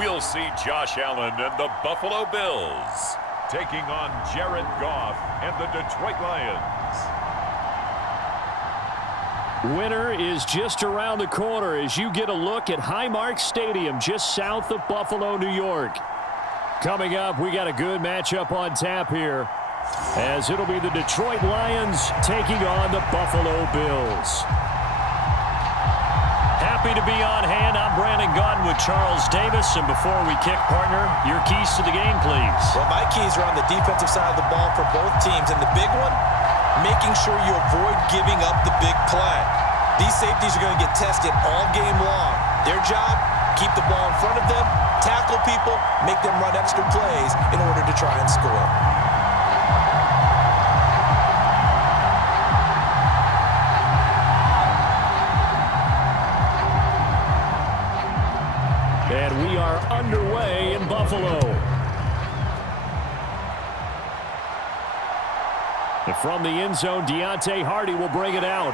we'll see Josh Allen and the Buffalo Bills taking on Jared Goff and the Detroit Lions. Winter is just around the corner as you get a look at Highmark Stadium just south of Buffalo, New York. Coming up, we got a good matchup on tap here, as it'll be the Detroit Lions taking on the Buffalo Bills. Happy to be on hand. I'm Brandon Gaudin with Charles Davis. And before we kick, partner, your keys to the game, please. Well, my keys are on the defensive side of the ball for both teams. And the big one, making sure you avoid giving up the big play. These safeties are going to get tested all game long. Their job, keep the ball in front of them, tackle people, make them run extra plays in order to try and score. And we are underway in Buffalo. And from the end zone, Deontay Hardy will bring it out.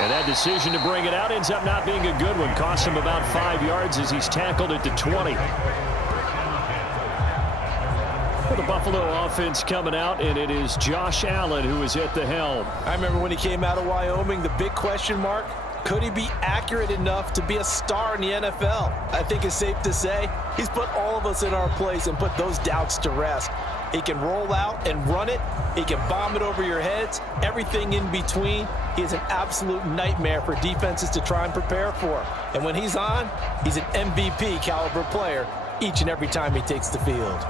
And that decision to bring it out ends up not being a good one. Costs him about 5 yards as he's tackled at the 20. For the Buffalo offense coming out, and it is Josh Allen who is at the helm. I remember when he came out of Wyoming, the big question mark, could he be accurate enough to be a star in the NFL? I think it's safe to say he's put all of us in our place and put those doubts to rest. He can roll out and run it. He can bomb it over your heads. Everything in between. He is an absolute nightmare for defenses to try and prepare for. And when he's on, he's an MVP caliber player each and every time he takes the field.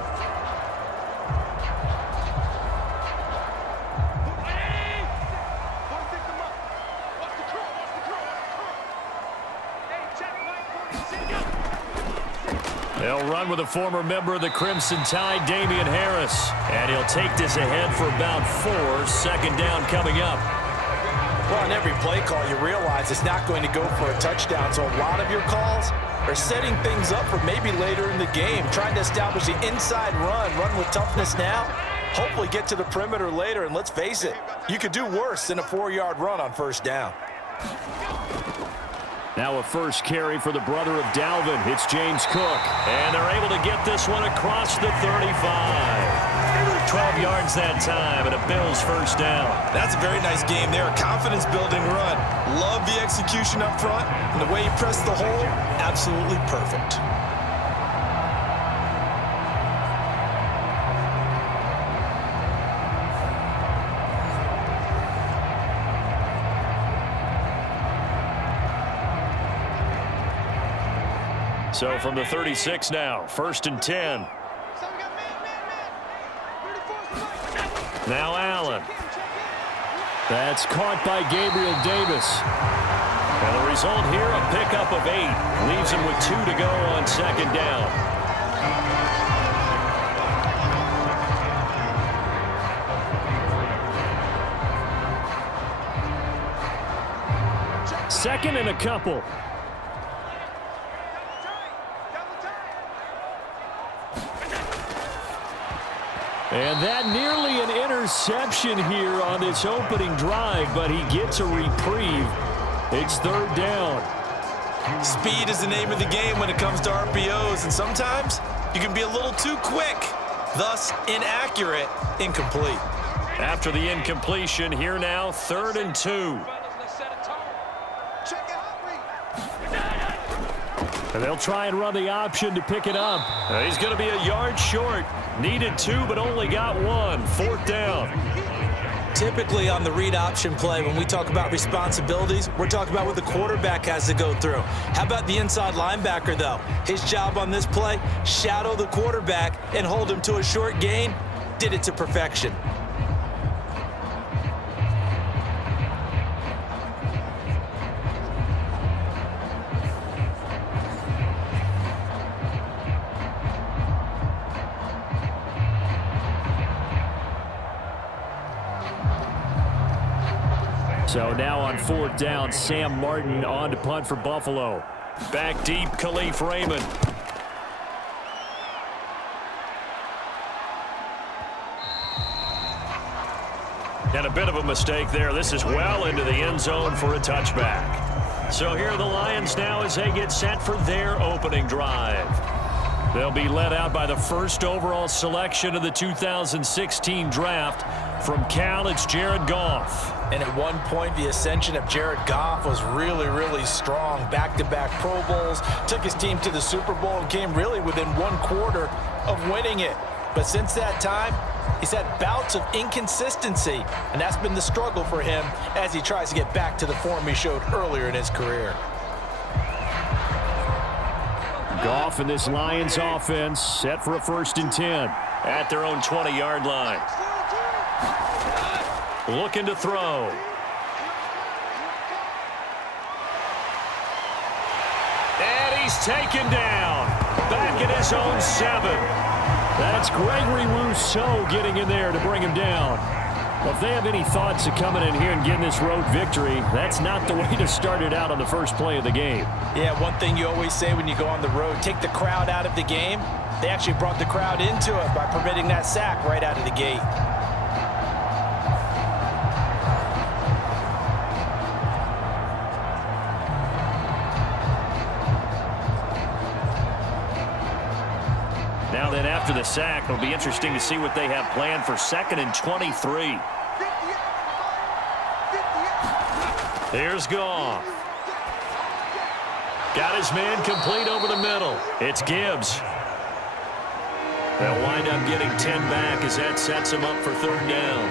They'll run with a former member of the Crimson Tide, Damian Harris. And he'll take this ahead for about 4. Second down coming up. Well, on every play call, you realize it's not going to go for a touchdown. So a lot of your calls are setting things up for maybe later in the game, trying to establish the inside run with toughness now, hopefully get to the perimeter later. And let's face it, you could do worse than a 4-yard run on first down. Now a first carry for the brother of Dalvin. It's James Cook. And they're able to get this one across the 35. 12 yards that time and a Bills first down. That's a very nice game there. A confidence-building run. Love the execution up front. And the way he pressed the hole, absolutely perfect. So from the 36 now, 1st and 10. Now Allen. That's caught by Gabriel Davis. And the result here, a pickup of 8. Leaves him with 2 to go on second down. Second and a couple. And that nearly an interception here on this opening drive, but he gets a reprieve. It's third down. Speed is the name of the game when it comes to RPOs, and sometimes you can be a little too quick, thus inaccurate, incomplete. After the incompletion, here now, 3rd and 2. And they'll try and run the option to pick it up. He's going to be a yard short. Needed 2, but only got 1. 4th down. Typically on the read option play, when we talk about responsibilities, we're talking about what the quarterback has to go through. How about the inside linebacker, though? His job on this play, shadow the quarterback and hold him to a short gain. Did it to perfection. So now on 4th down, Sam Martin on to punt for Buffalo. Back deep, Khalif Raymond. And a bit of a mistake there. This is well into the end zone for a touchback. So here are the Lions now as they get set for their opening drive. They'll be led out by the first overall selection of the 2016 draft. From Cal, it's Jared Goff. And at one point, the ascension of Jared Goff was really, really strong. Back-to-back Pro Bowls, took his team to the Super Bowl, and came really within 1/4 of winning it. But since that time, he's had bouts of inconsistency, and that's been the struggle for him as he tries to get back to the form he showed earlier in his career. Goff in this Lions offense set for a 1st and 10 at their own 20-yard line. Looking to throw. And he's taken down. Back at his own 7. That's Gregory Rousseau getting in there to bring him down. Well, if they have any thoughts of coming in here and getting this road victory, that's not the way to start it out on the first play of the game. Yeah, one thing you always say when you go on the road, take the crowd out of the game. They actually brought the crowd into it by permitting that sack right out of the gate. Now then, after the sack, it'll be interesting to see what they have planned for 2nd and 23. Here's Goff. Got his man complete over the middle. It's Gibbs. They'll wind up getting 10 back as that sets him up for 3rd down.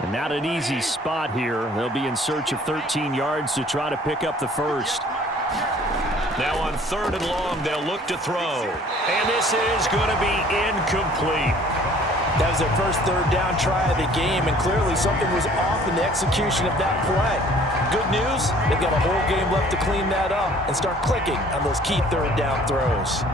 And not an easy spot here. They'll be in search of 13 yards to try to pick up the 1st. Now on 3rd and long, they'll look to throw. And this is going to be incomplete. That was their first 3rd down try of the game, and clearly something was off in the execution of that play. Good news, they've got a whole game left to clean that up and start clicking on those key 3rd down throws.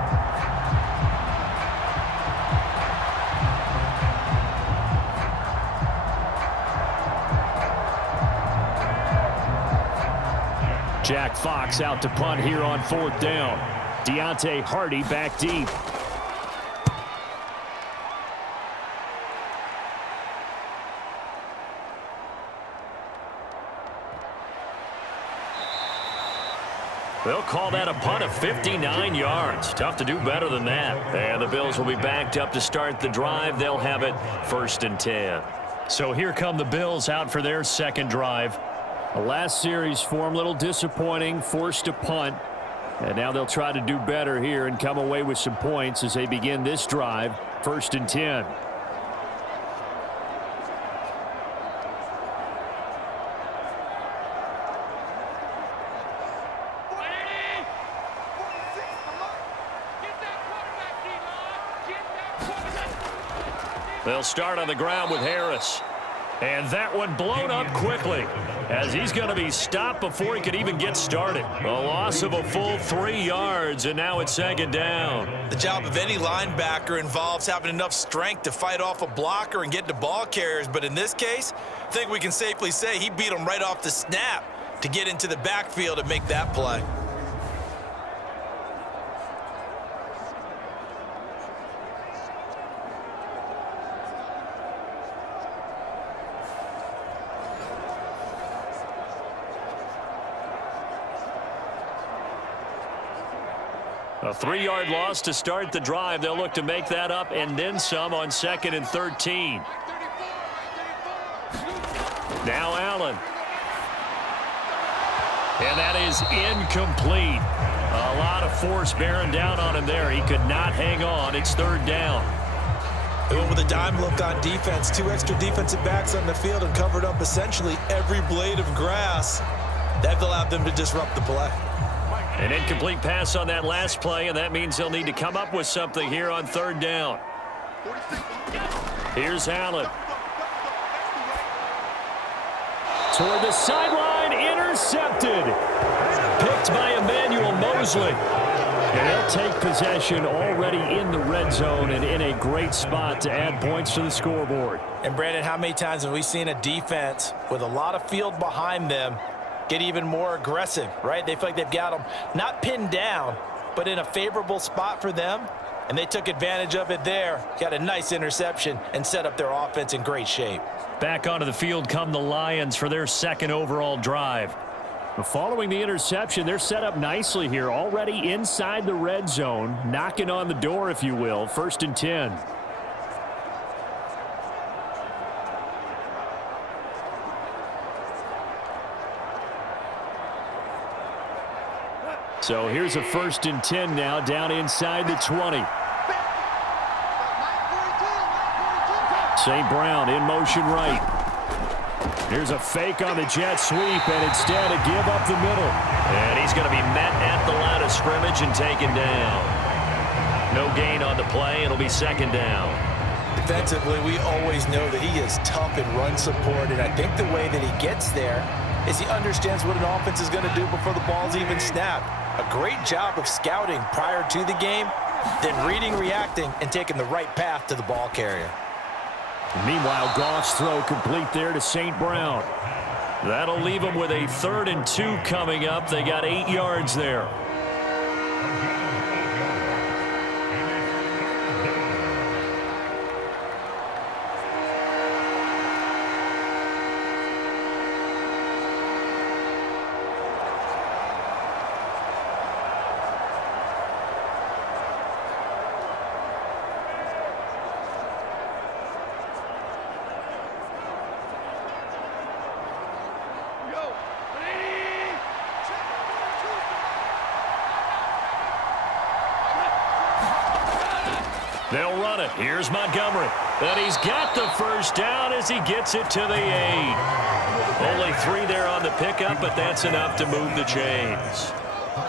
Jack Fox out to punt here on 4th down. Deontay Hardy back deep. They'll call that a punt of 59 yards. Tough to do better than that. And the Bills will be backed up to start the drive. They'll have it 1st and 10. So here come the Bills out for their 2nd drive. The last series for them, a little disappointing, forced to punt. And now they'll try to do better here and come away with some points as they begin this drive, 1st and 10. They'll start on the ground with Harris. And that one blown up quickly as he's going to be stopped before he could even get started. A loss of a full 3 yards, and now it's 2nd down. The job of any linebacker involves having enough strength to fight off a blocker and get to ball carriers. But in this case, I think we can safely say he beat him right off the snap to get into the backfield and make that play. A 3-yard loss to start the drive. They'll look to make that up and then some on 2nd and 13. Now Allen. And that is incomplete. A lot of force bearing down on him there. He could not hang on. It's 3rd down. They went with a dime look on defense. 2 extra defensive backs on the field and covered up essentially every blade of grass. That allowed them to disrupt the play. An incomplete pass on that last play, and that means they'll need to come up with something here on 3rd down. Here's Allen. Toward the sideline, intercepted. Picked by Emmanuel Mosley. And they'll take possession already in the red zone and in a great spot to add points to the scoreboard. And Brandon, how many times have we seen a defense with a lot of field behind them get even more aggressive, right? They feel like they've got them not pinned down, but in a favorable spot for them. And they took advantage of it there. Got a nice interception and set up their offense in great shape. Back onto the field come the Lions for their second overall drive. Following the interception, they're set up nicely here, already inside the red zone, knocking on the door, if you will. 1st and 10. So here's a 1st and 10 now, down inside the 20. St. Brown in motion right. Here's a fake on the jet sweep, and instead a give up the middle. And he's going to be met at the line of scrimmage and taken down. No gain on the play. It'll be 2nd down. Defensively, we always know that he is tough in run support, and I think the way that he gets there is he understands what an offense is going to do before the ball's even snapped. A great job of scouting prior to the game, then reading, reacting, and taking the right path to the ball carrier. Meanwhile, Goff's throw complete there to St. Brown. That'll leave them with a 3rd and 2 coming up. They got 8 yards there. They'll run it. Here's Montgomery. And he's got the 1st down as he gets it to the 8. Only 3 there on the pickup, but that's enough to move the chains.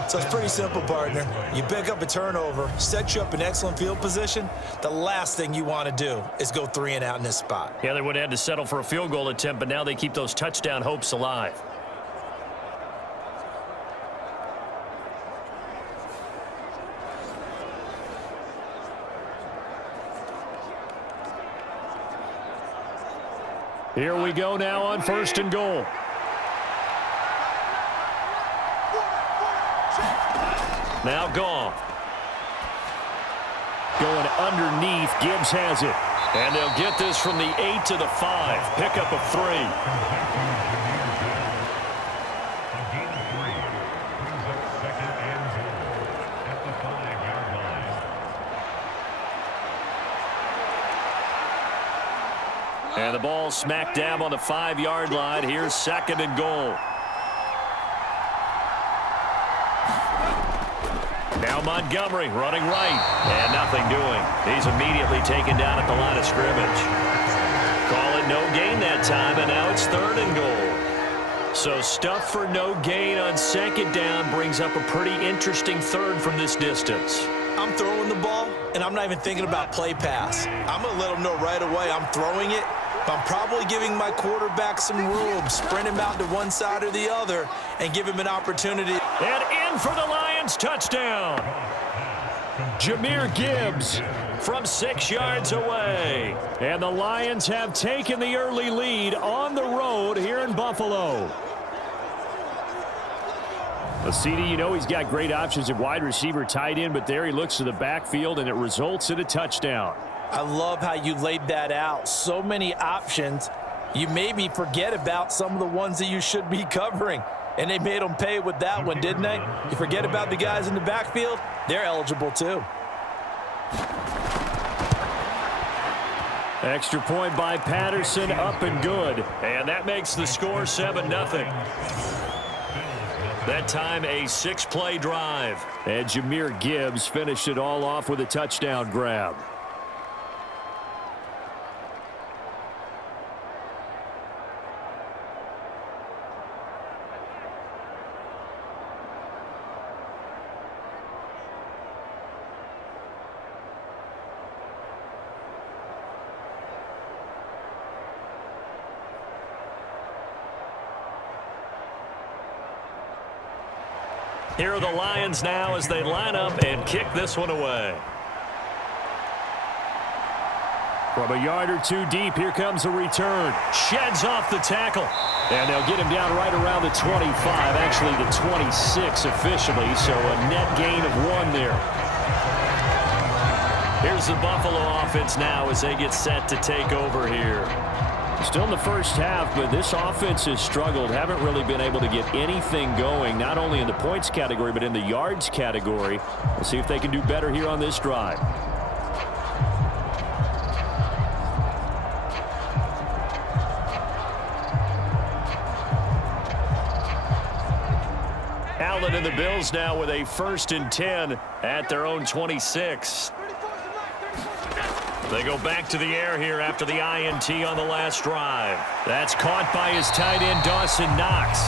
So it's pretty simple, partner. You pick up a turnover, set you up in excellent field position. The last thing you want to do is go 3 and out in this spot. Yeah, they would have had to settle for a field goal attempt, but now they keep those touchdown hopes alive. Here we go now on 1st and goal. Now Goff. Going underneath. Gibbs has it. And they'll get this from the 8 to the 5. Pickup of 3. And the ball smack dab on the 5-yard line. Here's 2nd and goal. Now Montgomery running right. And nothing doing. He's immediately taken down at the line of scrimmage. Call it no gain that time, and now it's 3rd and goal. So stuff for no gain on 2nd down brings up a pretty interesting 3rd from this distance. I'm throwing the ball, and I'm not even thinking about play pass. I'm going to let them know right away I'm throwing it. I'm probably giving my quarterback some room, sprint him out to one side or the other, and give him an opportunity. And in for the Lions, touchdown. Jahmyr Gibbs from 6 yards away. And the Lions have taken the early lead on the road here in Buffalo. CD, you know he's got great options at wide receiver, tight end, but there he looks to the backfield, and it results in a touchdown. I love how you laid that out. So many options. You maybe forget about some of the ones that you should be covering. And they made them pay with that one, didn't they? You forget about the guys in the backfield, they're eligible too. Extra point by Patterson, up and good. And that makes the score 7-0. That time a 6-play drive. And Jahmyr Gibbs finished it all off with a touchdown grab. Here are the Lions now as they line up and kick this one away. From a yard or two deep, here comes a return. Sheds off the tackle. And they'll get him down right around the 25, actually the 26 officially, so a net gain of 1 there. Here's the Buffalo offense now as they get set to take over here. Still in the first half, but this offense has struggled. Haven't really been able to get anything going, not only in the points category, but in the yards category. We'll see if they can do better here on this drive. Allen and the Bills now with a 1st and 10 at their own 26. They go back to the air here after the INT on the last drive. That's caught by his tight end, Dawson Knox.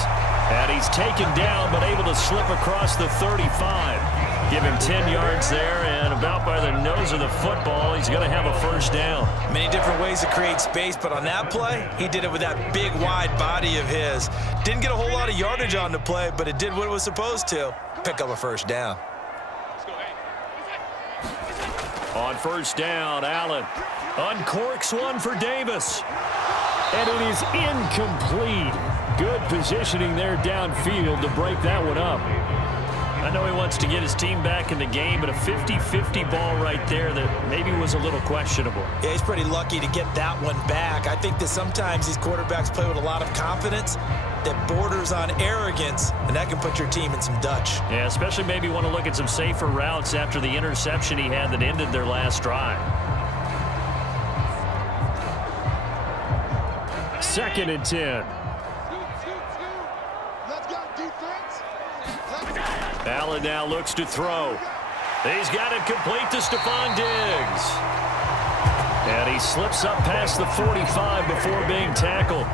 And he's taken down, but able to slip across the 35. Give him 10 yards there, and about by the nose of the football, he's going to have a 1st down. Many different ways to create space, but on that play, he did it with that big, wide body of his. Didn't get a whole lot of yardage on the play, but it did what it was supposed to. Pick up a 1st down. On 1st down, Allen uncorks one for Davis. And it is incomplete. Good positioning there downfield to break that one up. I know he wants to get his team back in the game, but a 50-50 ball right there that maybe was a little questionable. Yeah, he's pretty lucky to get that one back. I think that sometimes these quarterbacks play with a lot of confidence that borders on arrogance, and that can put your team in some Dutch. Yeah, especially maybe want to look at some safer routes after the interception he had that ended their last drive. 2nd and 10. Allen now looks to throw. He's got it complete to Stephon Diggs. And he slips up past the 45 before being tackled.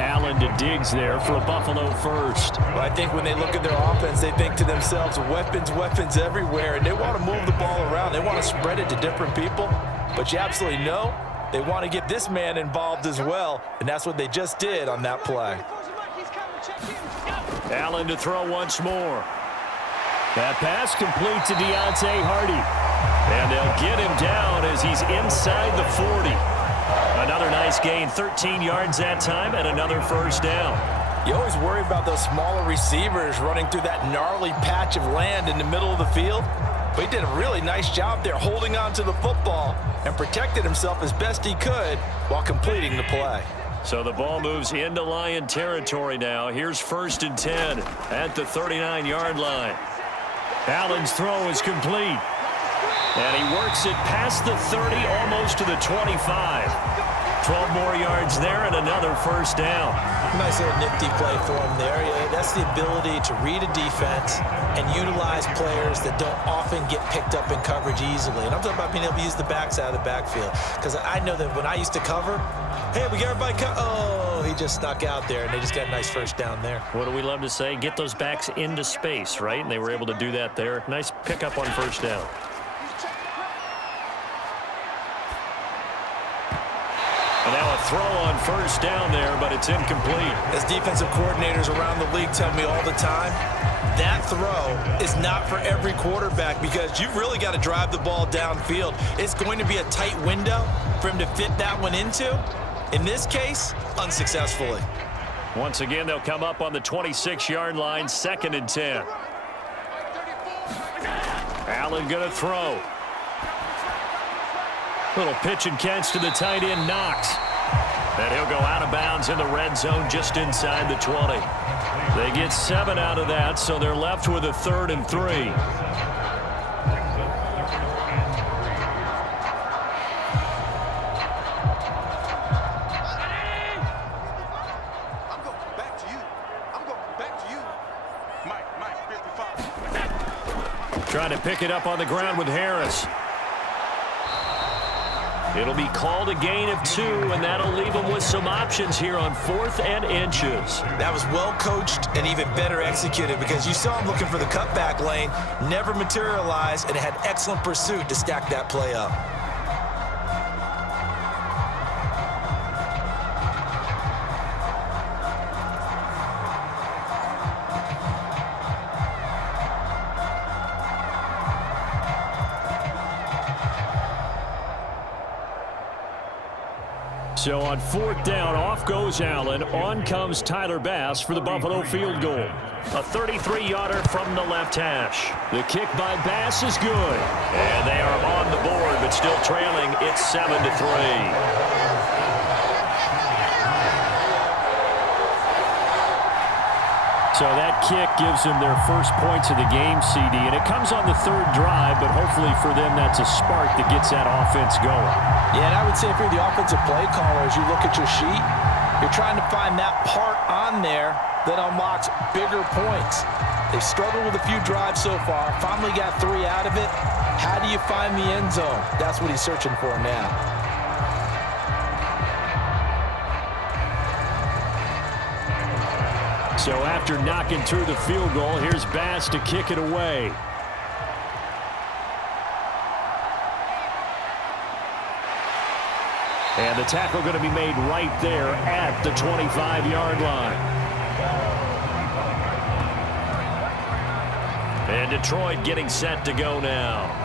Allen to Diggs there for a Buffalo 1st. Well, I think when they look at their offense, they think to themselves, weapons, weapons everywhere, and they want to move the ball around. They want to spread it to different people, but you absolutely know they want to get this man involved as well, and that's what they just did on that play. Allen to throw once more. That pass complete to Deontay Hardy. And they'll get him down as he's inside the 40. Another nice gain, 13 yards that time, and another 1st down. You always worry about those smaller receivers running through that gnarly patch of land in the middle of the field. But he did a really nice job there holding on to the football and protected himself as best he could while completing the play. So the ball moves into Lion territory now. Here's 1st and 10 at the 39-yard line. Allen's throw is complete. And he works it past the 30, almost to the 25. 12 more yards there and another 1st down. Nice little nifty play for him there. Yeah, that's the ability to read a defense and utilize players that don't often get picked up in coverage easily. And I'm talking about being able to use the backs out of the backfield. Because I know that when I used to cover, hey, we got everybody oh, he just snuck out there, and they just got a nice 1st down there. What do we love to say? Get those backs into space, right? And they were able to do that there. Nice pickup on 1st down. And now a throw on 1st down there, but it's incomplete. As defensive coordinators around the league tell me all the time, that throw is not for every quarterback because you've really got to drive the ball downfield. It's going to be a tight window for him to fit that one into. In this case, unsuccessfully. Once again, they'll come up on the 26-yard line, 2nd and 10. Allen going to throw. Little pitch and catch to the tight end, Knox. And he'll go out of bounds in the red zone just inside the 20. They get 7 out of that, so they're left with a 3rd and 3. Trying to pick it up on the ground with Harris. It'll be called a gain of 2, and that'll leave them with some options here on 4th and inches. That was well coached and even better executed because you saw him looking for the cutback lane, never materialized, and had excellent pursuit to stack that play up. So on 4th down, off goes Allen. On comes Tyler Bass for the Buffalo field goal. A 33-yarder from the left hash. The kick by Bass is good. And they are on the board, but still trailing. It's 7-3. So that kick gives them their first points of the game, CD, and it comes on the 3rd drive, but hopefully for them that's a spark that gets that offense going. Yeah, and I would say if you're the offensive play caller, as you look at your sheet, you're trying to find that part on there that unlocks bigger points. They've struggled with a few drives so far, finally got 3 out of it. How do you find the end zone? That's what he's searching for now. So after knocking through the field goal, here's Bass to kick it away. And the tackle going to be made right there at the 25-yard line. And Detroit getting set to go now.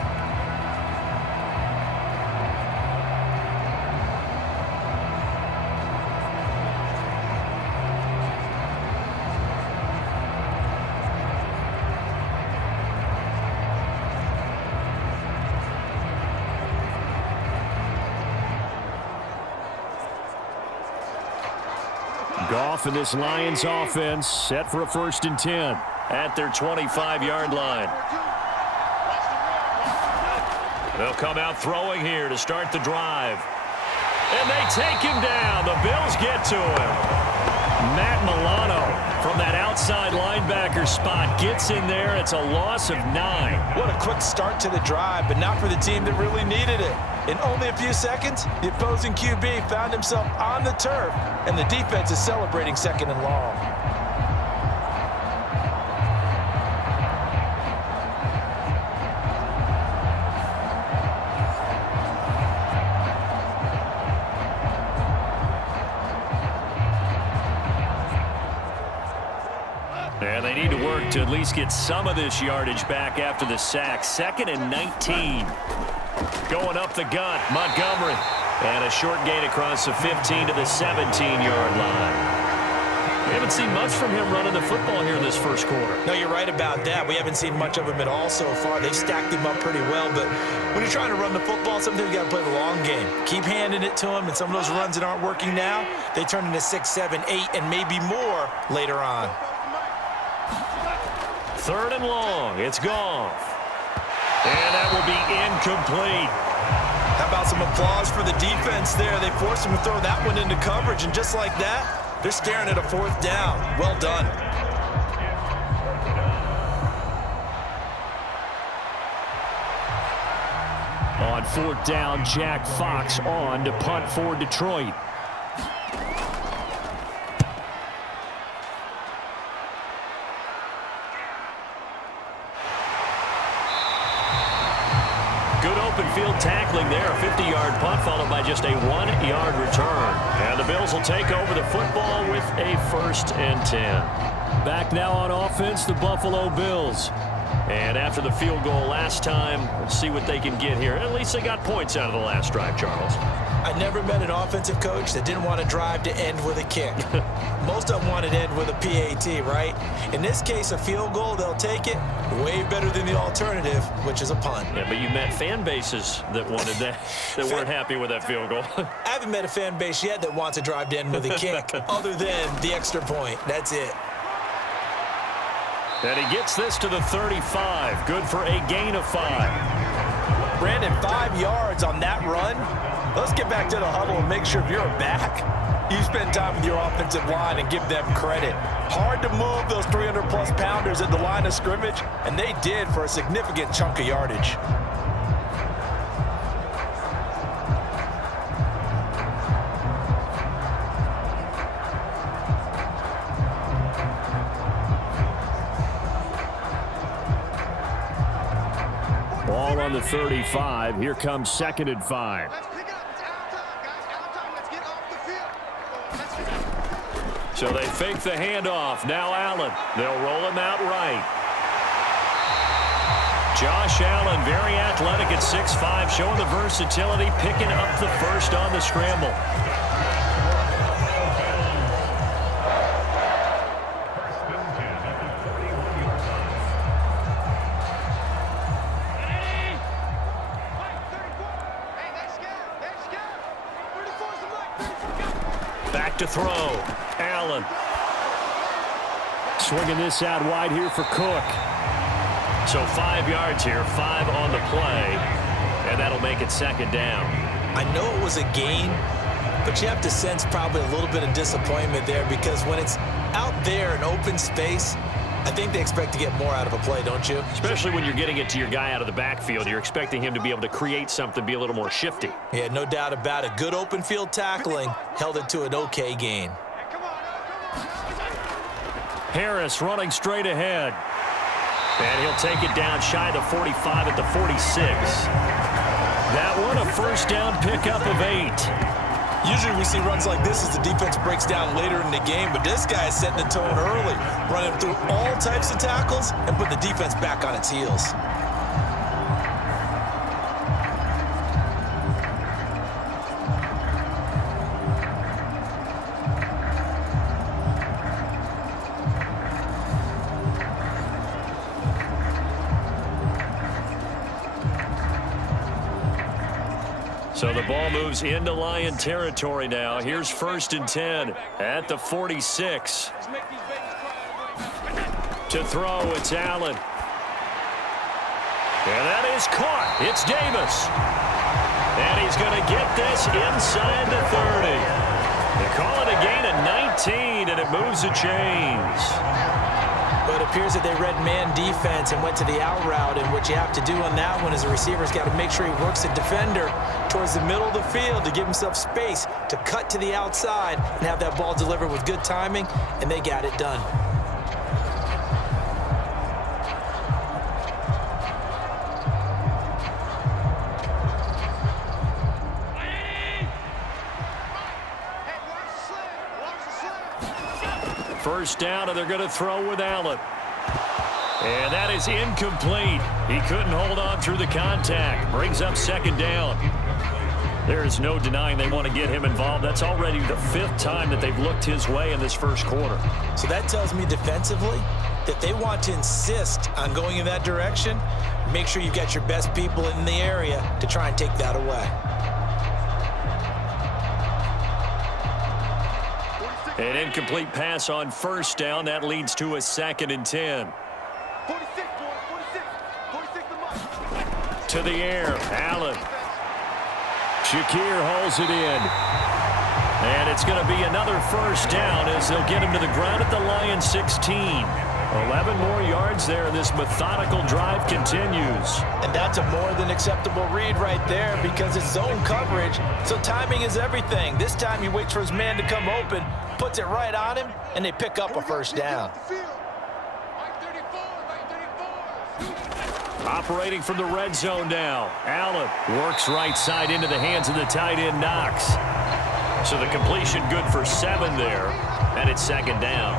Goff and this Lions offense set for a 1st and 10. At their 25-yard line. They'll come out throwing here to start the drive. And they take him down. The Bills get to him. Matt Milano from that outside linebacker spot gets in there. It's a loss of 9. What a quick start to the drive, but not for the team that really needed it. In only a few seconds, the opposing QB found himself on the turf, and the defense is celebrating 2nd and long. And they need to work to at least get some of this yardage back after the sack. 2nd and 19. Going up the gut, Montgomery. And a short gain across the 15 to the 17-yard line. We haven't seen much from him running the football here in this first quarter. No, you're right about that. We haven't seen much of him at all so far. They've stacked him up pretty well, but when you're trying to run the football, sometimes you got to play the long game. Keep handing it to him, and some of those runs that aren't working now, they turn into 6, 7, 8, and maybe more later on. 3rd and long. It's Goff. And that will be incomplete. How about some applause for the defense there? They forced him to throw that one into coverage, and just like that, they're staring at a 4th down. Well done. On 4th down, Jack Fox on to punt for Detroit. Good open field tackling there. A 50-yard punt followed by just a 1-yard return. And the Bills will take over the football with a 1st and 10. Back now on offense, the Buffalo Bills. And after the field goal last time, let's see what they can get here. At least they got points out of the last drive, Charles. I never met an offensive coach that didn't want to drive to end with a kick. Most of them wanted to end with a PAT, right? In this case, a field goal, they'll take it. Way better than the alternative, which is a punt. Yeah, but you met fan bases that wanted that, that weren't happy with that field goal. I haven't met a fan base yet that wants to drive to end with a kick, other than the extra point. That's it. And he gets this to the 35. Good for a gain of 5. Brandon, 5 yards on that run. Let's get back to the huddle and make sure if you're a back, you spend time with your offensive line and give them credit. Hard to move those 300-plus pounders at the line of scrimmage, and they did for a significant chunk of yardage. Ball on the 35. Here comes 2nd and 5. So they fake the handoff. Now Allen. They'll roll him out right. Josh Allen, very athletic at 6'5", showing the versatility, picking up the first on the scramble. back to throw. Allen. Swinging this out wide here for Cook. So 5 yards here, 5 on the play, and that'll make it second down. I know it was a gain, but you have to sense probably a little bit of disappointment there because when it's out there in open space, I think they expect to get more out of a play, don't you? Especially when you're getting it to your guy out of the backfield. You're expecting him to be able to create something, be a little more shifty. Yeah, no doubt about it. Good open field tackling held it to an okay gain. Harris running straight ahead. And he'll take it down shy of the 45 at the 46. That one, a first down pickup of 8. Usually we see runs like this as the defense breaks down later in the game, but this guy is setting the tone early, running through all types of tackles and put the defense back on its heels. So the ball moves into Lion territory now. Here's 1st and 10 at the 46. To throw, it's Allen. And that is caught. It's Davis. And he's going to get this inside the 30. They call it a gain of 19, and it moves the chains. But it appears that they read man defense and went to the out route, and what you have to do on that one is the receiver's got to make sure he works the defender towards the middle of the field to give himself space to cut to the outside and have that ball delivered with good timing, and they got it done. First down, and they're going to throw with Allen. And that is incomplete. He couldn't hold on through the contact. Brings up second down. There is no denying they want to get him involved. That's already the 5th time that they've looked his way in this first quarter. So that tells me defensively that they want to insist on going in that direction. Make sure you've got your best people in the area to try and take that away. An incomplete pass on first down. That leads to a 2nd and 10. 46, boy, 46 the mark. To the air, Allen. Shakir holds it in. And it's going to be another first down as they'll get him to the ground at the Lions 16. 11 more yards there. This methodical drive continues. And that's a more than acceptable read right there because it's zone coverage, so timing is everything. This time he waits for his man to come open, puts it right on him, and they pick up a first down. Operating from the red zone now. Allen works right side into the hands of the tight end Knox. So the completion good for 7 there, and it's second down.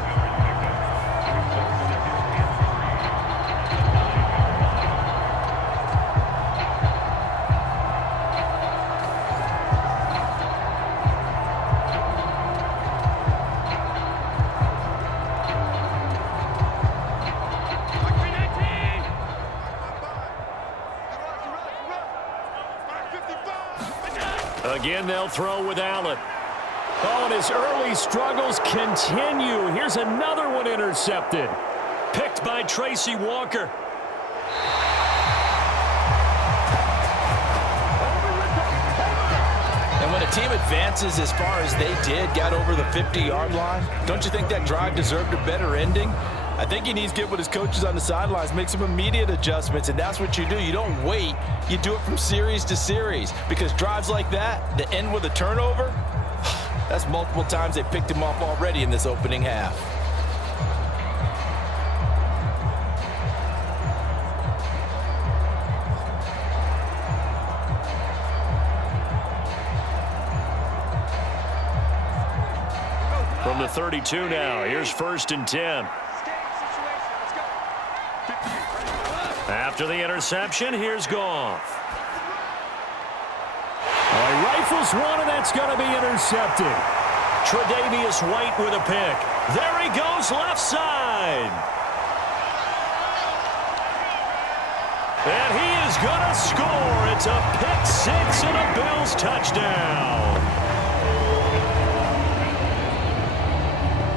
Again, they'll throw with Allen. Oh, and his early struggles continue. Here's another one intercepted. Picked by Tracy Walker. And when a team advances as far as they did, got over the 50-yard line, don't you think that drive deserved a better ending? I think he needs to get with his coaches on the sidelines, make some immediate adjustments, and that's what you do. You don't wait. You do it from series to series because drives like that, that end with a turnover, that's multiple times they picked him off already in this opening half. From the 32 now, here's 1st and 10. After the interception, here's Goff. He rifles one, and that's going to be intercepted. Tre'Davious White with a pick. There he goes, left side. And he is going to score. It's a pick 6 and a Bills touchdown.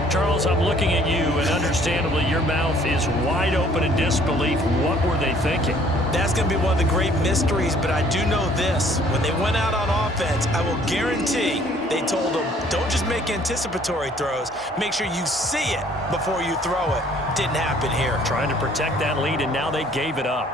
Charles, I'm looking at you, and understandably your mouth is wide open in disbelief. What were they thinking? That's going to be one of the great mysteries, but I do know this. When they went out on offense, I will guarantee they told them, don't just make anticipatory throws. Make sure you see it before you throw it. Didn't happen here. Trying to protect that lead, and now they gave it up.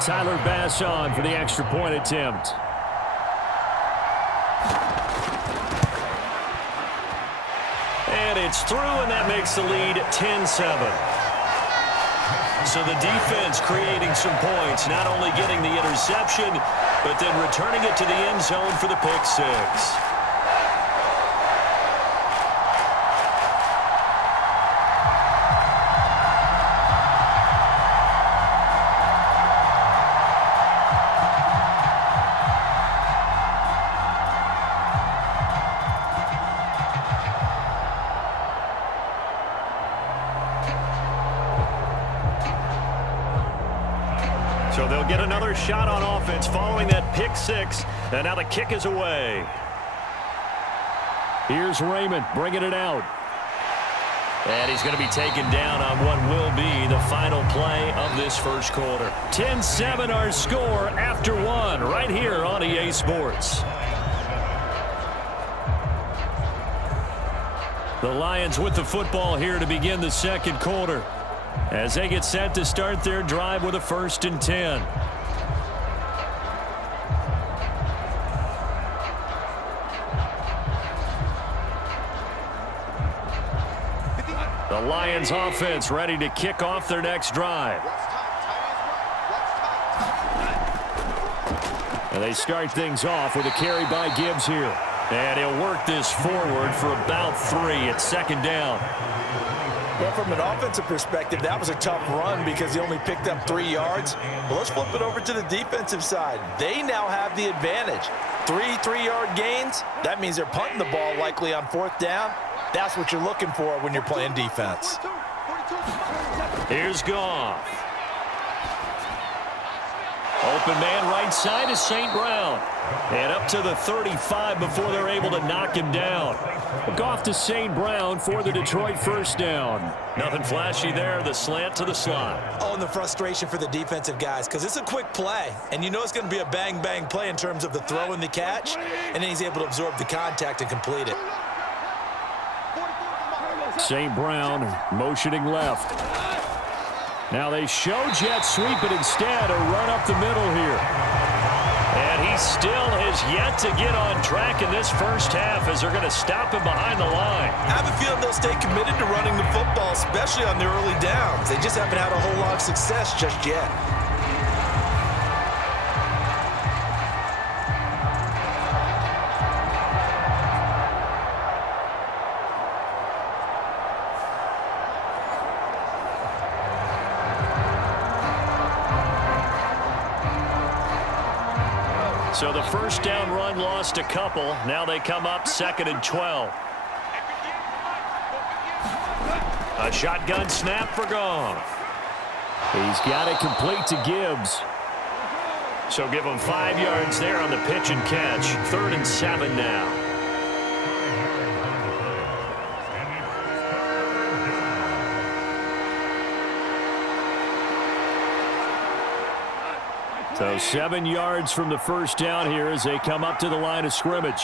Tyler Bass on for the extra point attempt. And it's through, and that makes the lead 10-7. So the defense creating some points, not only getting the interception, but then returning it to the end zone for the pick six. So they'll get another shot on offense following that pick six. And now the kick is away. Here's Raymond bringing it out. And he's going to be taken down on what will be the final play of this first quarter. 10-7 our score after one right here on EA Sports. The Lions with the football here to begin the second quarter, as they get set to start their drive with a 1st and 10. The Lions offense ready to kick off their next drive. And they start things off with a carry by Gibbs here. And he'll work this forward for about 3 at 2nd down. Well, from an offensive perspective, that was a tough run because he only picked up 3 yards. Well, let's flip it over to the defensive side. They now have the advantage. 3 3-yard gains. That means they're punting the ball likely on 4th down. That's what you're looking for when you're playing defense. Here's Goff. Open man right side is St. Brown. And up to the 35 before they're able to knock him down. Goff to St. Brown for the Detroit 1st down. Nothing flashy there. The slant to the slot. Oh, and the frustration for the defensive guys because it's a quick play. And you know it's going to be a bang-bang play in terms of the throw and the catch. And then he's able to absorb the contact and complete it. St. Brown motioning left. Now they show jet sweep, but instead a run up the middle here. And he still has yet to get on track in this first half as they're going to stop him behind the line. I have a feeling they'll stay committed to running the football, especially on the early downs. They just haven't had a whole lot of success just yet. So the first down run lost a couple. Now they come up 2nd and 12. A shotgun snap for Goff. He's got it complete to Gibbs. So give him 5 yards there on the pitch and catch. 3rd and 7 now. So 7 yards from the first down here as they come up to the line of scrimmage.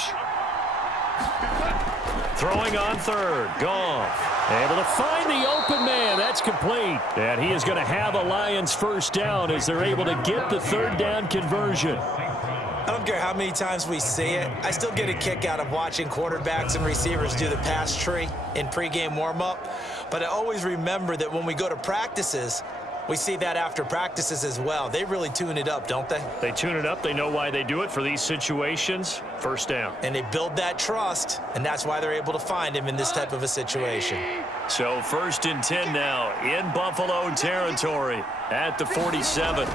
Throwing on 3rd. Goff. Able to find the open man. That's complete. And he is going to have a Lions 1st down as they're able to get the 3rd down conversion. I don't care how many times we see it. I still get a kick out of watching quarterbacks and receivers do the pass tree in pregame warm-up. But I always remember that when we go to practices, we see that after practices as well. They really tune it up, don't they? They tune it up. They know why they do it for these situations. 1st down. And they build that trust, and that's why they're able to find him in this type of a situation. So 1st and 10 now in Buffalo territory at the 47.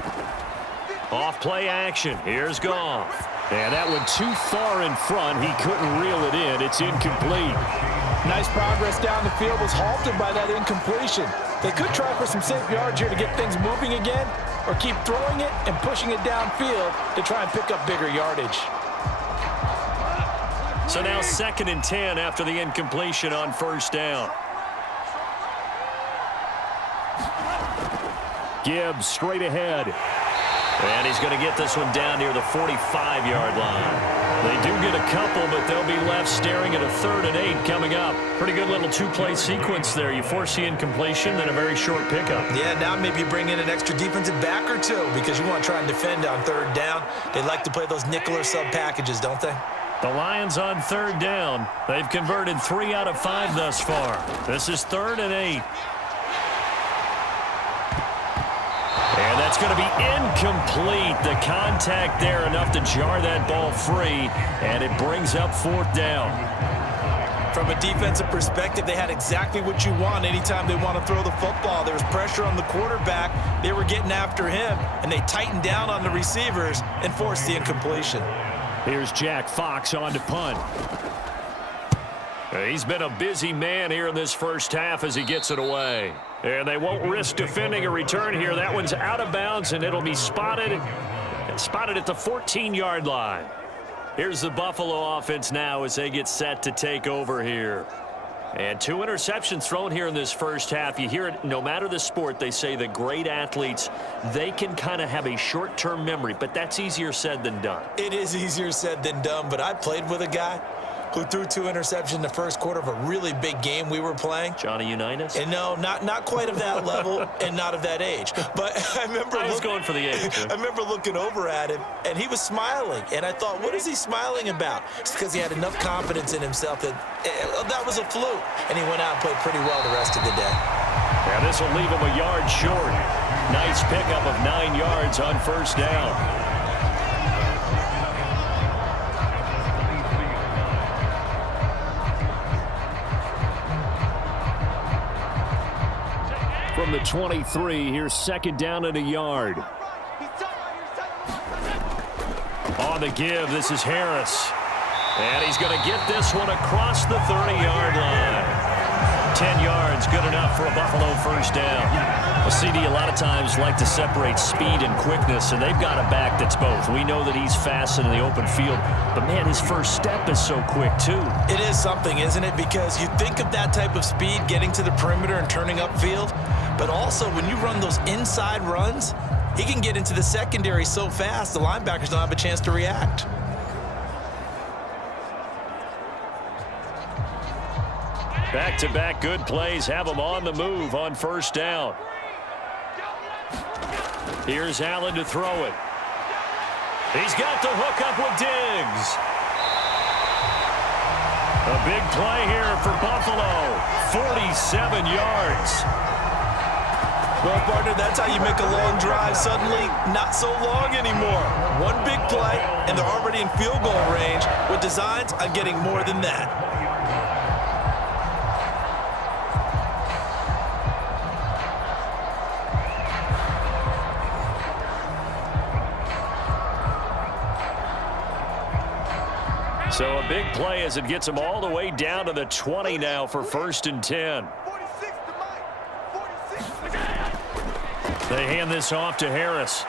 Off play action. Here's Goff. And that one too far in front. He couldn't reel it in. It's incomplete. Nice progress down the field was halted by that incompletion. They could try for some safe yards here to get things moving again, or keep throwing it and pushing it downfield to try and pick up bigger yardage. So now 2nd and 10 after the incompletion on 1st down. Gibbs straight ahead. And he's going to get this one down near the 45-yard line. They do get a couple, but they'll be left staring at a 3rd and 8 coming up. Pretty good little two-play sequence there. You force the incompletion, then a very short pickup. Yeah, now maybe you bring in an extra defensive back or two because you want to try and defend on 3rd down. They like to play those nickel or sub packages, don't they? The Lions on 3rd down. They've converted 3 out of 5 thus far. This is 3rd and 8. And that's going to be incomplete. The contact there enough to jar that ball free, and it brings up 4th down. From a defensive perspective, they had exactly what you want anytime they want to throw the football. There was pressure on the quarterback. They were getting after him, and they tightened down on the receivers and forced the incompletion. Here's Jack Fox on to punt. He's been a busy man here in this first half as he gets it away. And they won't risk defending a return here. That one's out of bounds, and it'll be spotted at the 14-yard line. Here's the Buffalo offense now as they get set to take over here. And 2 interceptions thrown here in this first half. You hear it, no matter the sport, they say that great athletes, they can kind of have a short-term memory, but that's easier said than done. It is easier said than done, but I played with a guy who threw 2 interceptions in the first quarter of a really big game we were playing. Johnny Unitas? And no, not quite of that level and not of that age. But I was going for the age. I remember looking over at him, and he was smiling. And I thought, what is he smiling about? It's because he had enough confidence in himself that that was a fluke. And he went out and played pretty well the rest of the day. And this will leave him a yard short. Nice pickup of 9 yards on 1st down. From the 23, here's 2nd down and a yard. On the give, this is Harris. And he's going to get this one across the 30-yard line. 10 yards, good enough for a Buffalo 1st down. Well, CD a lot of times like to separate speed and quickness, and they've got a back that's both. We know that he's fast in the open field, but, man, his first step is so quick, too. It is something, isn't it? Because you think of that type of speed getting to the perimeter and turning upfield, but also when you run those inside runs, he can get into the secondary so fast the linebackers don't have a chance to react. Back-to-back good plays have him on the move on 1st down. Here's Allen to throw it. He's got the hook up with Diggs. A big play here for Buffalo. 47 yards. Well, partner, that's how you make a long drive suddenly not so long anymore. One big play, and they're already in field goal range with designs on getting more than that. So a big play as it gets them all the way down to the 20 now for 1st and 10. They hand this off to Harris.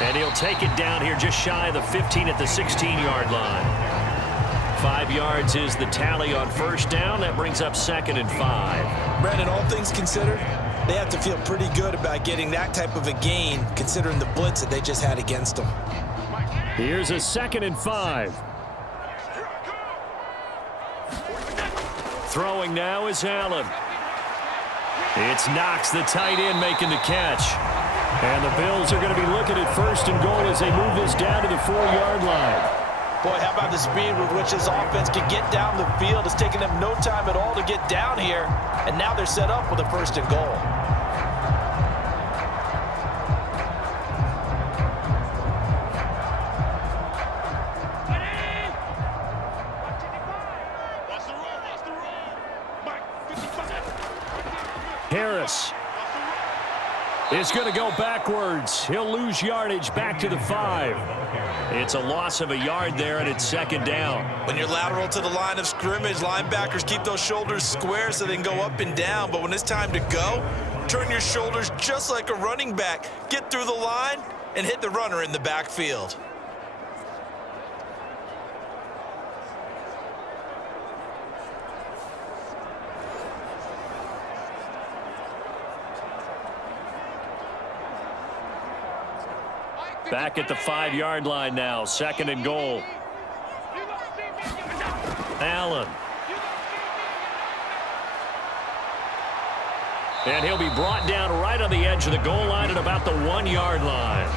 And he'll take it down here just shy of the 15 at the 16-yard line. 5 yards is the tally on 1st down. That brings up 2nd and 5. Brandon, all things considered, they have to feel pretty good about getting that type of a gain considering the blitz that they just had against them. Here's a 2nd and 5. Throwing now is Allen. It's Knox, the tight end, making the catch. And the Bills are going to be looking at 1st and goal as they move this down to the 4-yard line. Boy, how about the speed with which this offense can get down the field? It's taken them no time at all to get down here, and now they're set up with a 1st and goal. Harris. is going to go backwards. He'll lose yardage back to the 5. It's a loss of a yard there, and it's second down. When you're lateral to the line of scrimmage, linebackers keep those shoulders square so they can go up and down. But when it's time to go, turn your shoulders just like a running back. Get through the line and hit the runner in the backfield. Back at the 5-yard line now, second and goal. Allen. And he'll be brought down right on the edge of the goal line at about the 1-yard line.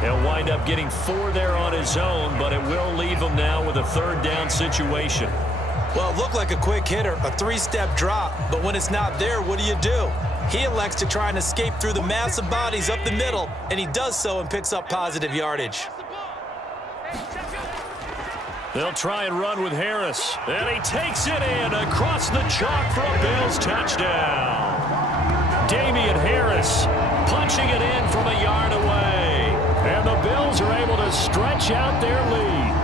He'll wind up getting 4 there on his own, but it will leave him now with a third down situation. Well, it looked like a quick hitter, a 3-step drop, but when it's not there, what do? He elects to try and escape through the massive bodies up the middle, and he does so and picks up positive yardage. They'll try and run with Harris, and he takes it in across the chalk for a Bills touchdown. Damian Harris punching it in from a yard away, and the Bills are able to stretch out their lead.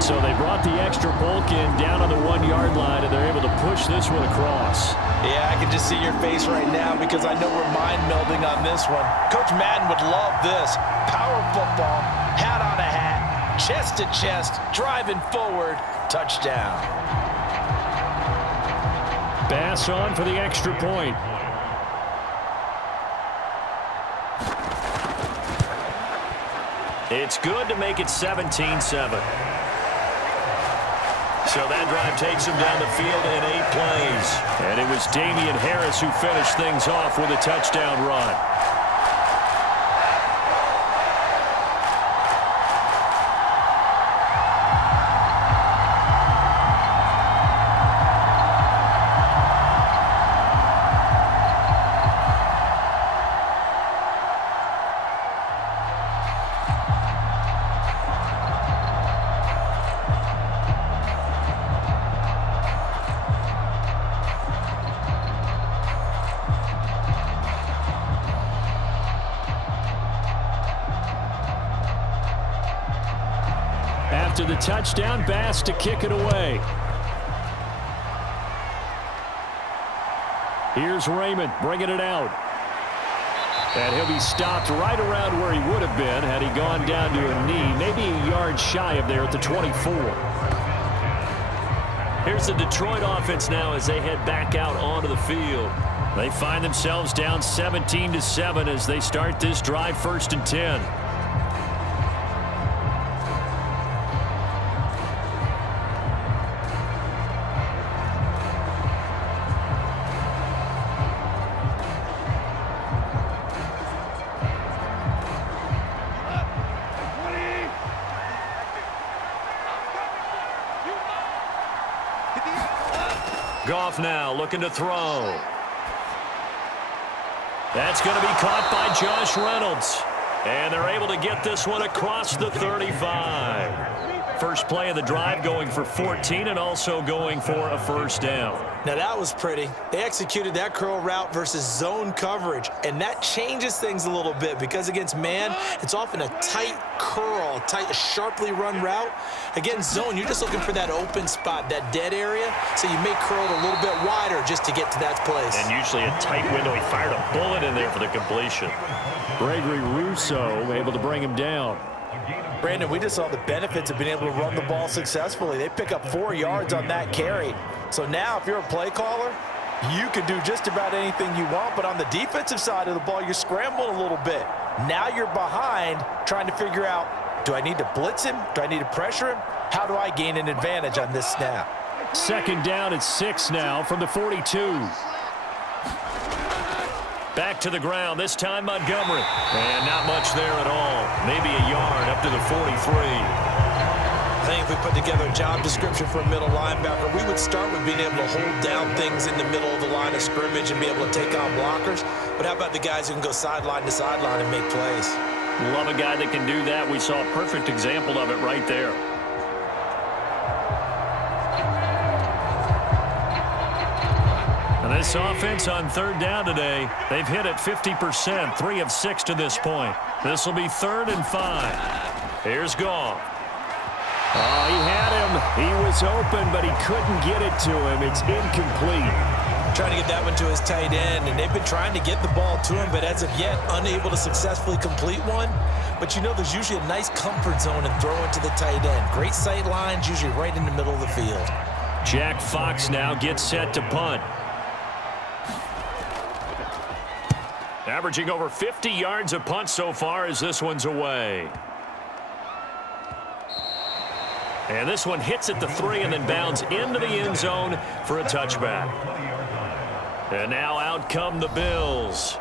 So they brought the extra bulk in down on the 1-yard line, and they're able to push this one across. Yeah, I can just see your face right now because I know we're mind melding on this one. Coach Madden would love this. Power football, hat on a hat, chest to chest, driving forward, touchdown. Bass on for the extra point. It's good to make it 17-7. So that drive takes him down the field in 8 plays. And it was Damian Harris who finished things off with a touchdown run. After the touchdown, Bass to kick it away. Here's Raymond bringing it out. And he'll be stopped right around where he would have been had he gone down to a knee, maybe a yard shy of there at the 24. Here's the Detroit offense now as they head back out onto the field. They find themselves down 17-7 as they start this drive, 1st and 10. Goff now looking to throw. That's going to be caught by Josh Reynolds. And they're able to get this one across the 35. First play of the drive going for 14 and also going for a first down. Now that was pretty. They executed that curl route versus zone coverage, and that changes things a little bit because against man, it's often a tight curl, tight, sharply run route. Against zone, you're just looking for that open spot, that dead area, so you may curl it a little bit wider just to get to that place. And usually a tight window. He fired a bullet in there for the completion. Gregory Rousseau able to bring him down. Brandon, we just saw the benefits of being able to run the ball successfully. They pick up 4 yards on that carry. So now if you're a play caller, you can do just about anything you want, but on the defensive side of the ball, you're scrambling a little bit. Now you're behind trying to figure out, do I need to blitz him? Do I need to pressure him? How do I gain an advantage on this snap? Second down at 6 now from the 42. Back to the ground, this time Montgomery. And not much there at all. Maybe a yard up to the 43. I think if we put together a job description for a middle linebacker, we would start with being able to hold down things in the middle of the line of scrimmage and be able to take on blockers. But how about the guys who can go sideline to sideline and make plays? Love a guy that can do that. We saw a perfect example of it right there. And This offense on third down today, they've hit it 50%, 3 of 6 to this point. This will be 3rd and 5. Here's Goff. Oh, he had him. He was open, but he couldn't get it to him. It's incomplete. Trying to get that one to his tight end, and they've been trying to get the ball to him, but as of yet, unable to successfully complete one. But you know there's usually a nice comfort zone in throwing to the tight end. Great sight lines, usually right in the middle of the field. Jack Fox now gets set to punt. Averaging over 50 yards a punt so far as this one's away. And this one hits at the 3 and then bounds into the end zone for a touchback. And now out come the Bills.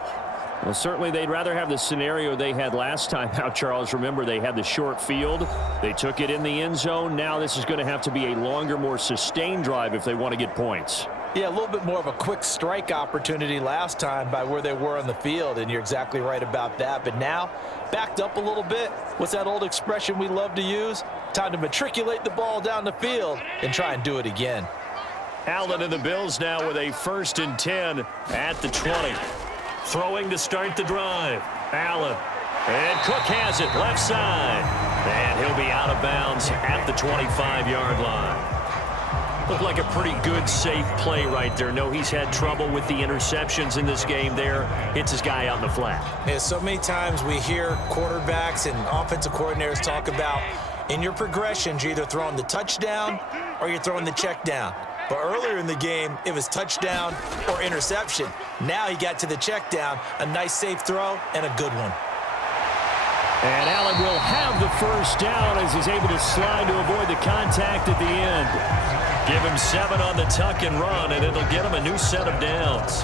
Well, certainly they'd rather have the scenario they had last time out, Charles. Remember, they had the short field. They took it in the end zone. Now this is going to have to be a longer, more sustained drive if they want to get points. Yeah, a little bit more of a quick strike opportunity last time by where they were on the field, and you're exactly right about that. But now, backed up a little bit. What's that old expression we love to use? Time to matriculate the ball down the field and try and do it again. Allen and the Bills now with a 1st and 10 at the 20. Throwing to start the drive. Allen. And Cook has it left side. And he'll be out of bounds at the 25-yard line. Looked like a pretty good, safe play right there. No, he's had trouble with the interceptions in this game there. Hits his guy out in the flat. Yeah, so many times we hear quarterbacks and offensive coordinators talk about in your progressions, you're either throwing the touchdown or you're throwing the check down. But earlier in the game, it was touchdown or interception. Now he got to the check down, a nice safe throw, and a good one. And Allen will have the first down as he's able to slide to avoid the contact at the end. Give him 7 on the tuck and run, and it'll get him a new set of downs.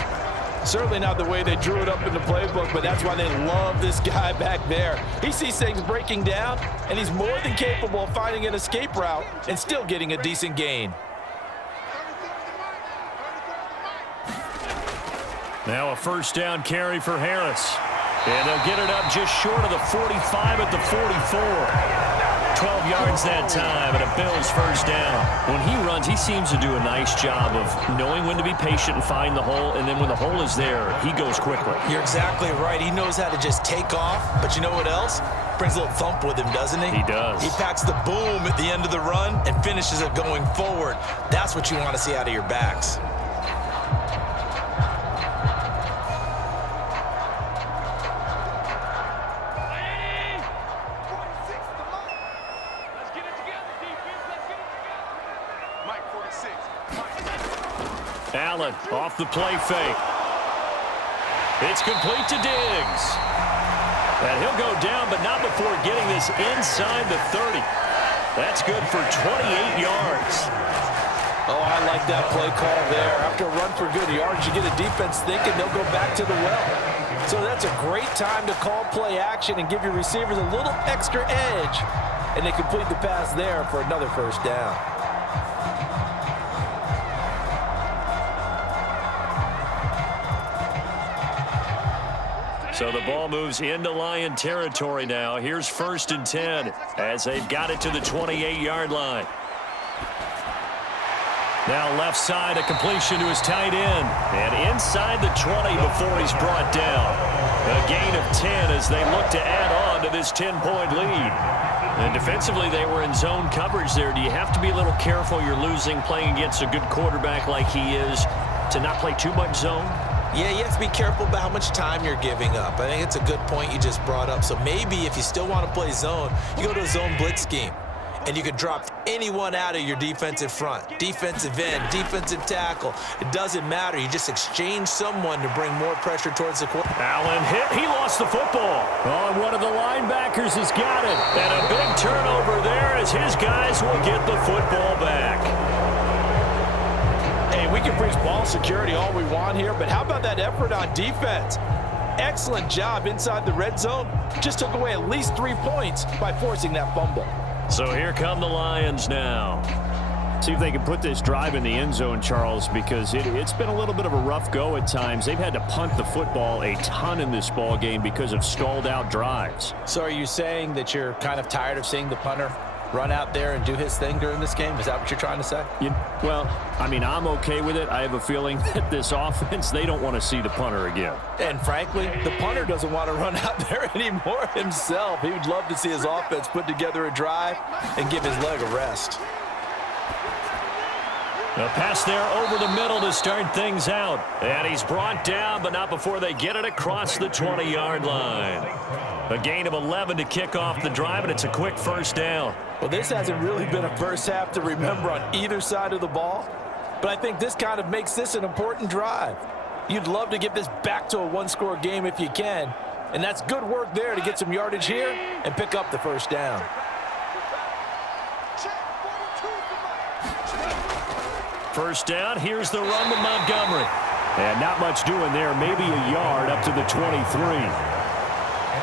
Certainly not the way they drew it up in the playbook, but that's why they love this guy back there. He sees things breaking down, and he's more than capable of finding an escape route and still getting a decent gain. Now a first down carry for Harris. And they'll get it up just short of the 45 at the 44. 12 yards that time, and a Bills first down. When he runs, he seems to do a nice job of knowing when to be patient and find the hole, and then when the hole is there, he goes quickly. You're exactly right. He knows how to just take off, but you know what else? Brings a little thump with him, doesn't he? He does. He packs the boom at the end of the run and finishes it going forward. That's what you want to see out of your backs. Allen off the play fake. It's complete to Diggs. And he'll go down, but not before getting this inside the 30. That's good for 28 yards. Oh, I like that play call there. After a run for good yards, you get a defense thinking they'll go back to the well. So that's a great time to call play action and give your receivers a little extra edge. And they complete the pass there for another first down. So the ball moves into Lion territory now. Here's 1st and 10 as they've got it to the 28-yard line. Now left side, a completion to his tight end. And inside the 20 before he's brought down. A gain of 10 as they look to add on to this 10-point lead. And defensively, they were in zone coverage there. Do you have to be a little careful? You're losing, playing against a good quarterback like he is, to not play too much zone? Yeah, you have to be careful about how much time you're giving up. I think it's a good point you just brought up. So maybe if you still want to play zone, you go to a zone blitz scheme. And you can drop anyone out of your defensive front. Defensive end, defensive tackle. It doesn't matter. You just exchange someone to bring more pressure towards the quarterback. Allen hit. He lost the football. Oh, and one of the linebackers has got it. And a big turnover there as his guys will get the football back. Hey, we can preach ball security all we want here, but how about that effort on defense? Excellent job inside the red zone. Just took away at least 3 points by forcing that fumble. So here come the Lions now. See if they can put this drive in the end zone, Charles, because it's been a little bit of a rough go at times. They've had to punt the football a ton in this ball game because of stalled out drives. So are you saying that you're kind of tired of seeing the punter run out there and do his thing during this game? Is that what you're trying to say? Well, I mean, I'm okay with it. I have a feeling that this offense, they don't want to see the punter again. And frankly, the punter doesn't want to run out there anymore himself. He would love to see his offense put together a drive and give his leg a rest. A pass there over the middle to start things out. And he's brought down, but not before they get it across the 20-yard line. A gain of 11 to kick off the drive, and it's a quick first down. Well, this hasn't really been a first half to remember on either side of the ball, but I think this kind of makes this an important drive. You'd love to get this back to a one-score game if you can, and that's good work there to get some yardage here and pick up the first down. First down, here's the run to Montgomery. And not much doing there, maybe a yard up to the 23.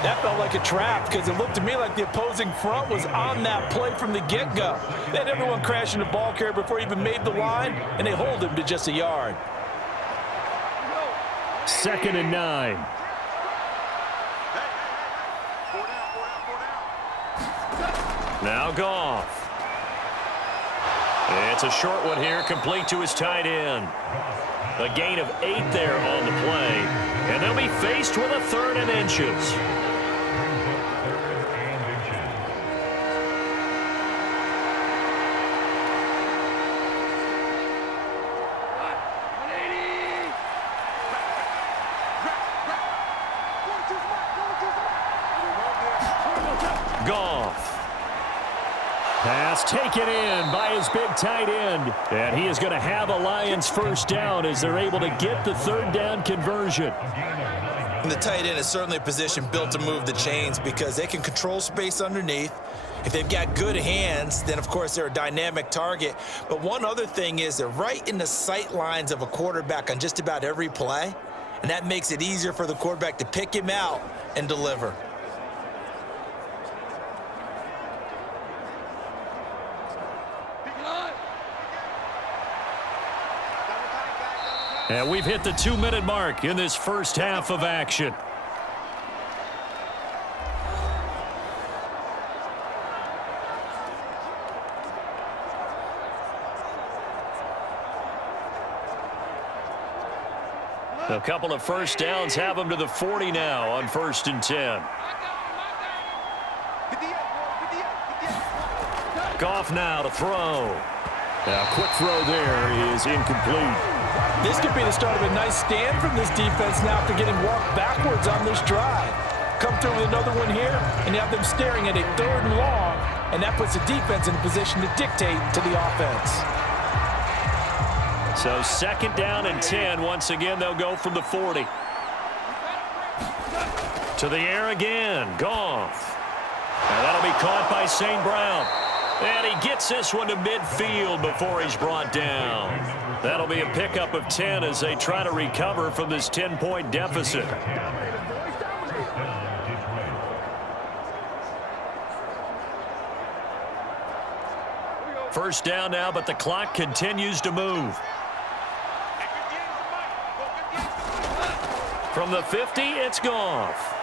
That felt like a trap because it looked to me like the opposing front was on that play from the get-go. They had everyone crashing the ball carrier before he even made the line, and they hold him to just a yard. 2nd and 9. Now Goff. It's a short one here, complete to his tight end. A gain of 8 there on the play, and they'll be faced with a 3rd and inches. Goff. Pass taken in by his big tight end. And he is going to have a Lions first down as they're able to get the 3rd down conversion. And the tight end is certainly a position built to move the chains because they can control space underneath. If they've got good hands, then, of course, they're a dynamic target. But one other thing is they're right in the sight lines of a quarterback on just about every play, and that makes it easier for the quarterback to pick him out and deliver. And we've hit the 2-minute mark in this first half of action. A couple of first downs have them to the 40 now on 1st and 10. Goff now to throw. A quick throw there is incomplete. This could be the start of a nice stand from this defense now after getting walked backwards on this drive. Come through with another one here, and you have them staring at a 3rd and long, and that puts the defense in a position to dictate to the offense. So 2nd down and 10. Once again, they'll go from the 40. To the air again. Goff. And that'll be caught by St. Brown. And he gets this one to midfield before he's brought down. That'll be a pickup of 10 as they try to recover from this 10-point deficit. First down now, but the clock continues to move. From the 50, it's Goff.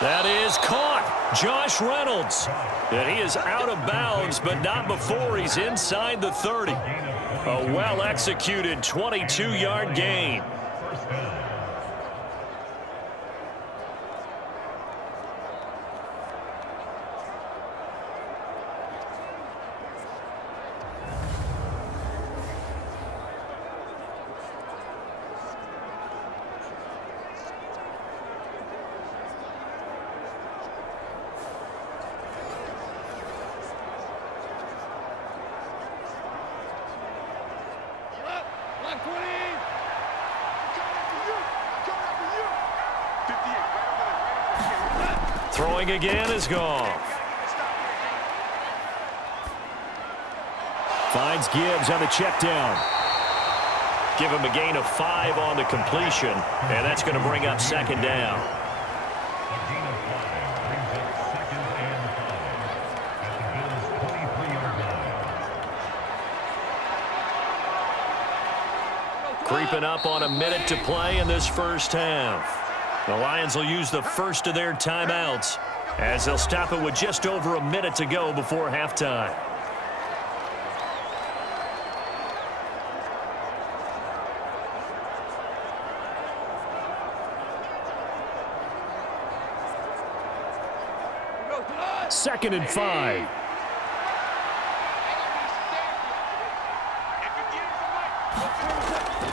That is caught. Josh Reynolds. And he is out of bounds, but not before he's inside the 30. A well-executed 22-yard gain. Throwing again is Goff. Finds Gibbs on the check down. Give him a gain of 5 on the completion, and that's going to bring up 2nd down. Creeping up on a minute to play in this first half. The Lions will use the first of their timeouts. as they'll stop it with just over a minute to go before halftime. Second and 5.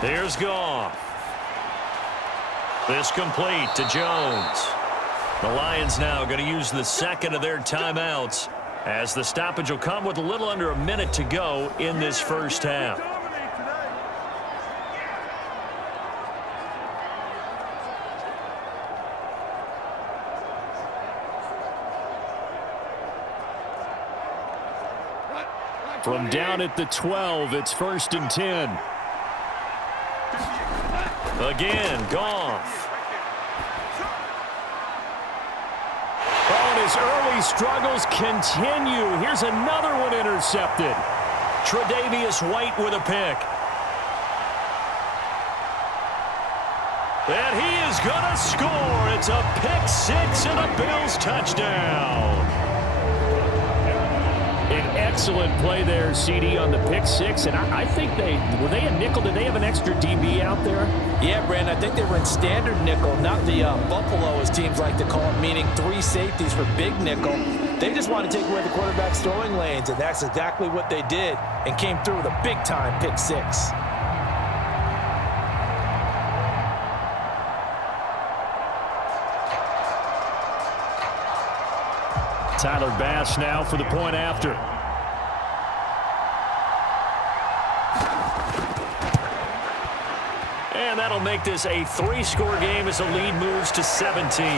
Here's Goff. This complete to Jones. The Lions now going to use the second of their timeouts as the stoppage will come with a little under a minute to go in this first half. From down at the 12, it's 1st and 10. Again, Goff. Oh, and his early struggles continue. Here's another one intercepted. Tre'Davious White with a pick. And he is going to score. It's a pick six and a Bills touchdown. An excellent play there, CD, on the pick six. And I think were they a nickel? Did they have an extra DB out there? Yeah, Brandon, I think they were in standard nickel, not the Buffalo, as teams like to call it, meaning 3 safeties for big nickel. They just want to take away the quarterback's throwing lanes, and that's exactly what they did, and came through with a big-time pick six. Tyler Bass now for the point after. And that'll make this a 3-score game as the lead moves to 17. A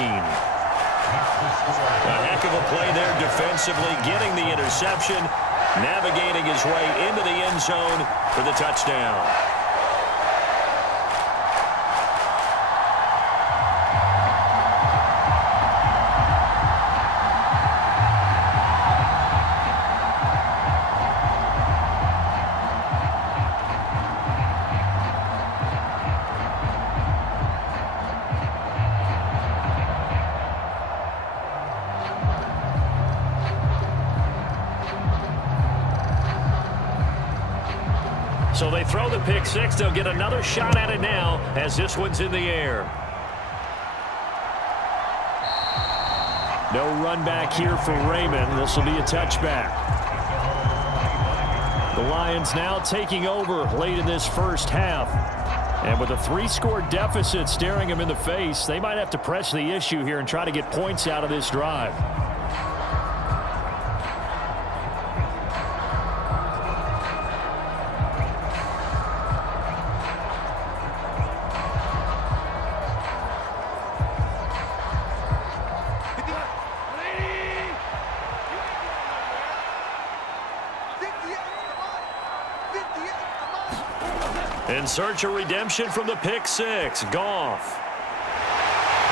heck of a play there defensively, getting the interception, navigating his way into the end zone for the touchdown. So they throw the pick six. They'll get another shot at it now as this one's in the air. No run back here for Raymond. This will be a touchback. The Lions now taking over late in this first half. And with a 3-score deficit staring them in the face, they might have to press the issue here and try to get points out of this drive. In search of redemption from the pick six, Goff.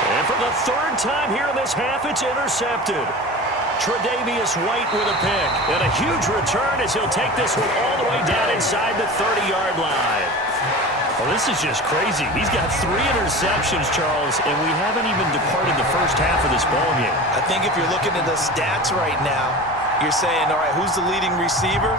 And for the 3rd time here in this half, it's intercepted. Tre'Davious White with a pick. And a huge return as he'll take this one all the way down inside the 30-yard line. Well, this is just crazy. He's got 3 interceptions, Charles, and we haven't even departed the first half of this ballgame. I think if you're looking at the stats right now, you're saying, all right, who's the leading receiver?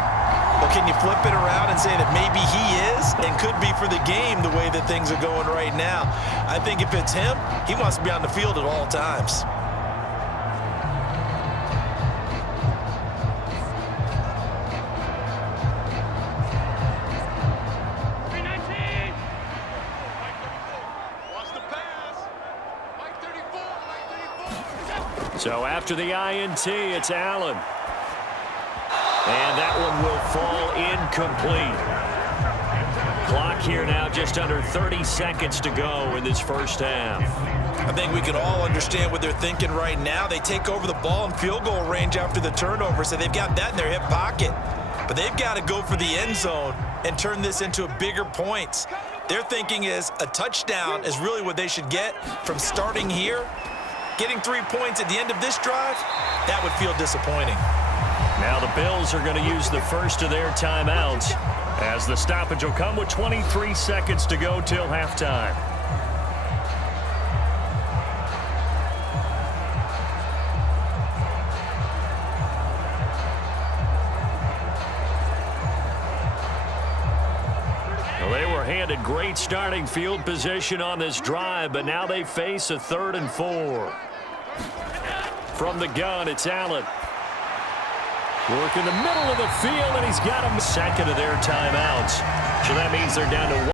Well, can you flip it around and say that maybe he is and could be for the game the way that things are going right now? I think if it's him, he wants to be on the field at all times. So after the INT, it's Allen. And that one will fall incomplete. Clock here now just under 30 seconds to go in this first half. I think we can all understand what they're thinking right now. They take over the ball in field goal range after the turnover, so they've got that in their hip pocket. But they've got to go for the end zone and turn this into a bigger points. Their thinking is a touchdown is really what they should get from starting here. Getting 3 points at the end of this drive, that would feel disappointing. Now the Bills are going to use the first of their timeouts as the stoppage will come with 23 seconds to go till halftime. handed great starting field position on this drive, but now they face a 3rd and 4. From the gun, it's Allen. Work in the middle of the field, and he's got him. Second of their timeouts. So that means they're down to 1.